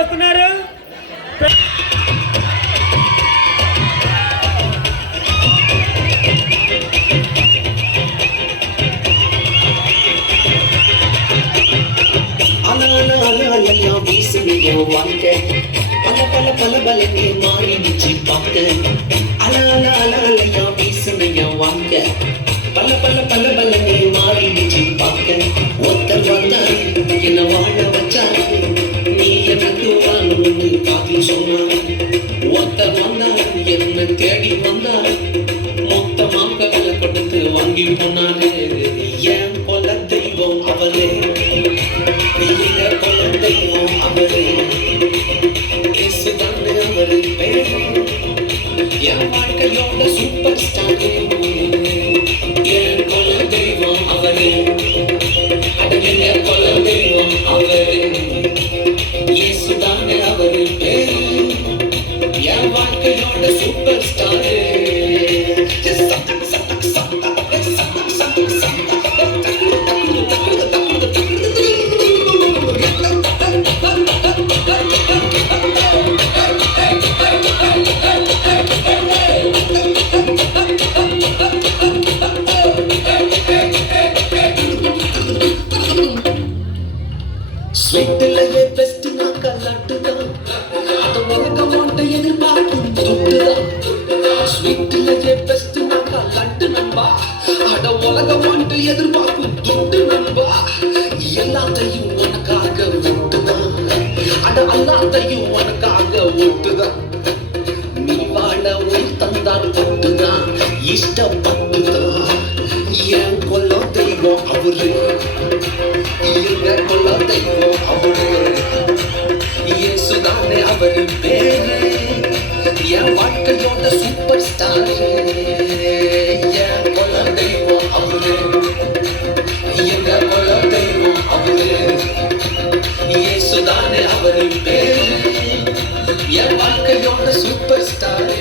వస్తున్నారు. வாழ்க்கை பல பல பல பலனே மாறிடுச்சு பார்க்க. அலையா வீசுமையா வாழ்க்கை பல பல பல பலனே மாறிடுச்சு பார்க்க. ஒருத்தர் வந்தார் என்ன வாழ வச்சார், நீ எனக்கு வாழணும்னு காதில் சொன்னார். ஒருத்தர் வந்தார் என்ன தேடி வந்தார், மொத்தமாக விலை கொடுத்து வாங்கி போனாரு. ஏன் கொல தெய்வம் அவரே, கொல தெய்வம் அவரே, இயேசுதானே அவரு பேரு. என் வாழ்க்கையோட சூப்பர் ஸ்டார் என் கொல தெய்வம் அவரே, அடங்கிய கொல தெய்வம் அவரே, இயேசுதானே அவரு பேரு. என் வாழ்க்கையோட சூப்பர் ஸ்டார். ஸ்வீட்டிலேயே பெஸ்ட் நான் கல்லாட்டுதான், அதை உலக மாட்ட எதிர்பார்க்கும் துட்டுதான். ஸ்வீட்டிலேயே பெஸ்ட் நான் கல்லாட்டு நண்பா, அட உலக மாட்ட எதிர்பார்க்கும் துட்டு நண்பா. எல்லாத்தையும் உனக்காக விட்டுதான், அட எல்லாத்தையும் உனக்காக விட்டுதான். நீ வாழ உயிர் தந்தார் விட்டுதான், இஷ்டப்பட்டுதான். என் கொல்ல தெய்வம் அவரு, கொல்ல தெய்வம் அவரு, இயேசுதானே அவரு பேரு. என் வாழ்க்கையோட சூப்பர் ஸ்டார். என் கொல்ல தெய்வம் அவரு, எங்க கொல்ல தெய்வம் அவரு, இயேசுதானே அவரு பேரு. என் வாழ்க்கையோட சூப்பர் ஸ்டார்.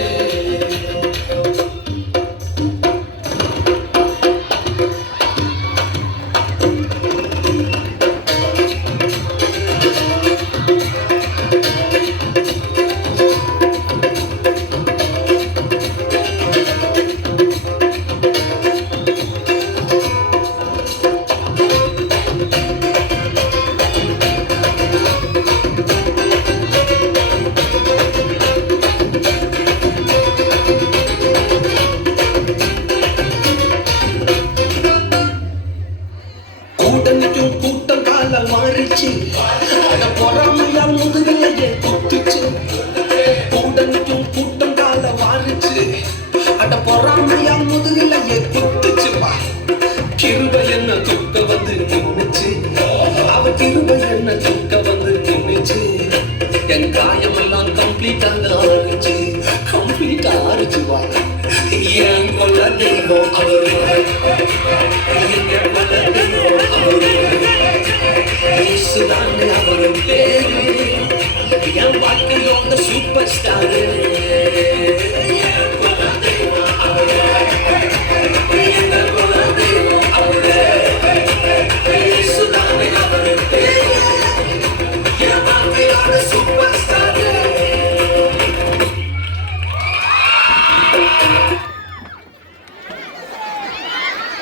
கூட்டணிக்கும் கூட்டம் கால வாழிச்சு, அட பொறாமையா முதுகிலேயே குத்துச்சு. கூட்டணிக்கும் கூட்டம் கால வாழிச்சு, அட பொறாமையா முதுகிலேயே குத்துச்சு. கிருபை என்ன துக்க வந்து நின்னுச்சு, அவ கிருபை என்ன துக்க வந்து நின்னுச்சு. என் காயமெல்லாம் கம்ப்ளீட்டாக ஆறுச்சு, கம்ப்ளீட்டா ஆறுச்சுவா. என் கொல்ல தெய்வம் அவரு, என் கொல்ல தெய்வம் அவரு, இயேசுதானே அவரு பேரு. என் வாழ்க்கையோட சூப்பர் ஸ்டார்.